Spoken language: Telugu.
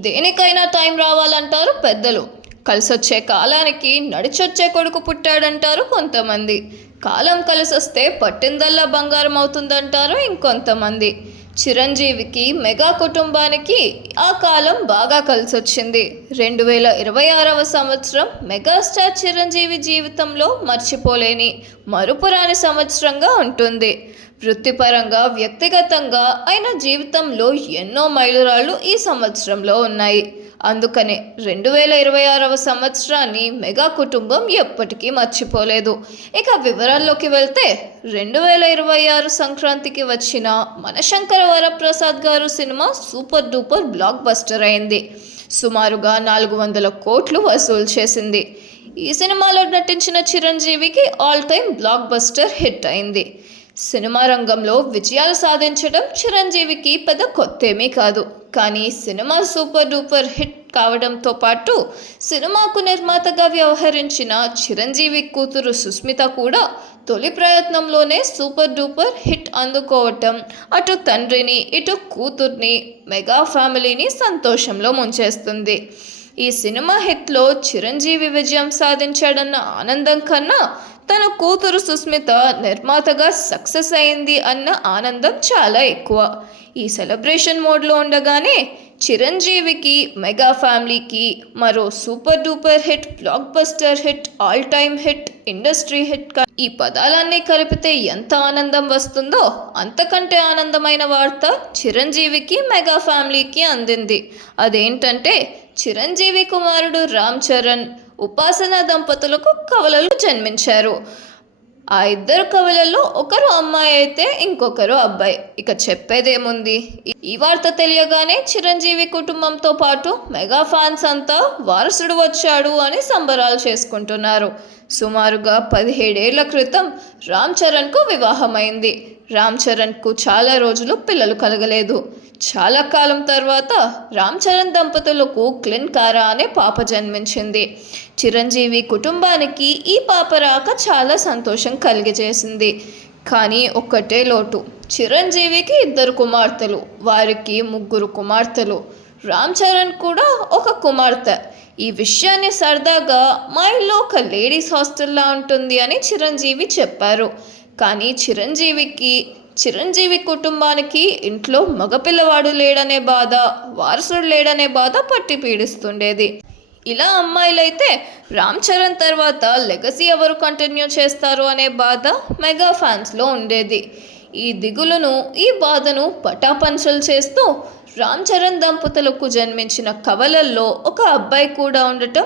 దేనికైనా టైం రావాలంటారు పెద్దలు. కలిసొచ్చే కాలానికి నడిచొచ్చే కొడుకు పుట్టాడంటారు కొంతమంది. కాలం కలిసొస్తే పట్టిందల్లా బంగారం అవుతుందంటారు ఇంకొంతమంది. చిరంజీవికి మెగా కుటుంబానికి ఆ కాలం బాగా కలిసొచ్చింది. రెండు వేల ఇరవై ఆరవ సంవత్సరం మెగాస్టార్ చిరంజీవి జీవితంలో మర్చిపోలేని మరుపురాని సంవత్సరంగా ఉంటుంది. వృత్తిపరంగా వ్యక్తిగతంగా ఆయన జీవితంలో ఎన్నో మైలురాళ్ళు ఈ సంవత్సరంలో ఉన్నాయి. అందుకనే రెండు వేల ఇరవై ఆరవ సంవత్సరాన్ని మెగా కుటుంబం ఎప్పటికీ మర్చిపోలేదు. ఇక వివరాల్లోకి వెళ్తే రెండు వేల ఇరవై ఆరు సంక్రాంతికి వచ్చిన Manashankara Varaprasad Garu cinema super duper blockbuster అయింది. సుమారుగా నాలుగు వందల కోట్లు వసూలు చేసింది. ఈ సినిమాలో నటించిన చిరంజీవికి all time blockbuster hit అయింది. సినిమా రంగంలో విజయాలు సాధించడం చిరంజీవికి పెద్ద కొత్తేమీ కాదు. కానీ సినిమా సూపర్ డూపర్ హిట్ కావడంతో పాటు సినిమాకు నిర్మాతగా వ్యవహరించిన చిరంజీవి కూతురు సుస్మిత కూడా తొలి ప్రయత్నంలోనే సూపర్ డూపర్ హిట్ అందుకోవటం అటు తండ్రిని ఇటు కూతుర్ని మెగా ఫ్యామిలీని సంతోషంలో ముంచేస్తుంది. ఈ సినిమా హిట్లో చిరంజీవి విజయం సాధించాడన్న ఆనందం కన్నా తన కూతురు సుస్మిత నిర్మాతగా సక్సెస్ అయింది అన్న ఆనందం చాలా ఎక్కువ. ఈ సెలబ్రేషన్ మోడ్లో ఉండగానే చిరంజీవికి మెగా ఫ్యామిలీకి మరో super duper hit blockbuster hit all time hit industry hit ఈ పదాలన్నీ కలిపితే ఎంత ఆనందం వస్తుందో అంతకంటే ఆనందమైన వార్త చిరంజీవికి మెగా ఫ్యామిలీకి అందింది. అదేంటంటే చిరంజీవి కుమారుడు రామ్ చరణ్ ఉపాసన దంపతులకు కవలలు జన్మించారు. ఆ ఇద్దరు కవులలో ఒకరు అమ్మాయి అయితే ఇంకొకరు అబ్బాయి. ఇక చెప్పేదేముంది? ఈ- ఈ వార్త తెలియగానే చిరంజీవి కుటుంబంతో పాటు మెగా ఫ్యాన్స్ అంతా వారసుడు వచ్చాడు అని సంబరాలు చేసుకుంటున్నారు. సుమారుగా పదిహేడేళ్ళ క్రితం రామ్ చరణ్కు వివాహమైంది. రామ్ చరణ్కు చాలా రోజులు పిల్లలు కలగలేదు. చాలా కాలం తర్వాత రామ్ చరణ్ దంపతులకు క్లిన్ కారా అనే పాప జన్మించింది. చిరంజీవి కుటుంబానికి ఈ పాప రాక చాలా సంతోషం కలిగజేసింది. కానీ ఒక్కటే లోటు చిరంజీవికి ఇద్దరు కుమార్తెలు వారికి ముగ్గురు కుమార్తెలు. రామ్ చరణ్ కూడా ఒక కుమార్తె. ఈ విషయాన్ని సరదాగా మా ఇల్లు ఒక లేడీస్ హాస్టల్లా ఉంటుంది అని చిరంజీవి చెప్పారు. కానీ చిరంజీవికి చిరంజీవి కుటుంబానికి ఇంట్లో మగపిల్లవాడు లేడనే బాధ వారసుడు లేడనే బాధ పట్టి పీడిస్తుండేది. ఇలా అమ్మాయిలైతే రామ్ చరణ్ తర్వాత లెగసీ ఎవరు కంటిన్యూ చేస్తారు అనే బాధ మెగా ఫ్యాన్స్లో ఉండేది. ఈ దిగులును ఈ బాధను పటాపంచలు చేస్తూ రామ్ చరణ్ దంపతులకు జన్మించిన కవలల్లో ఒక అబ్బాయి కూడా ఉండటం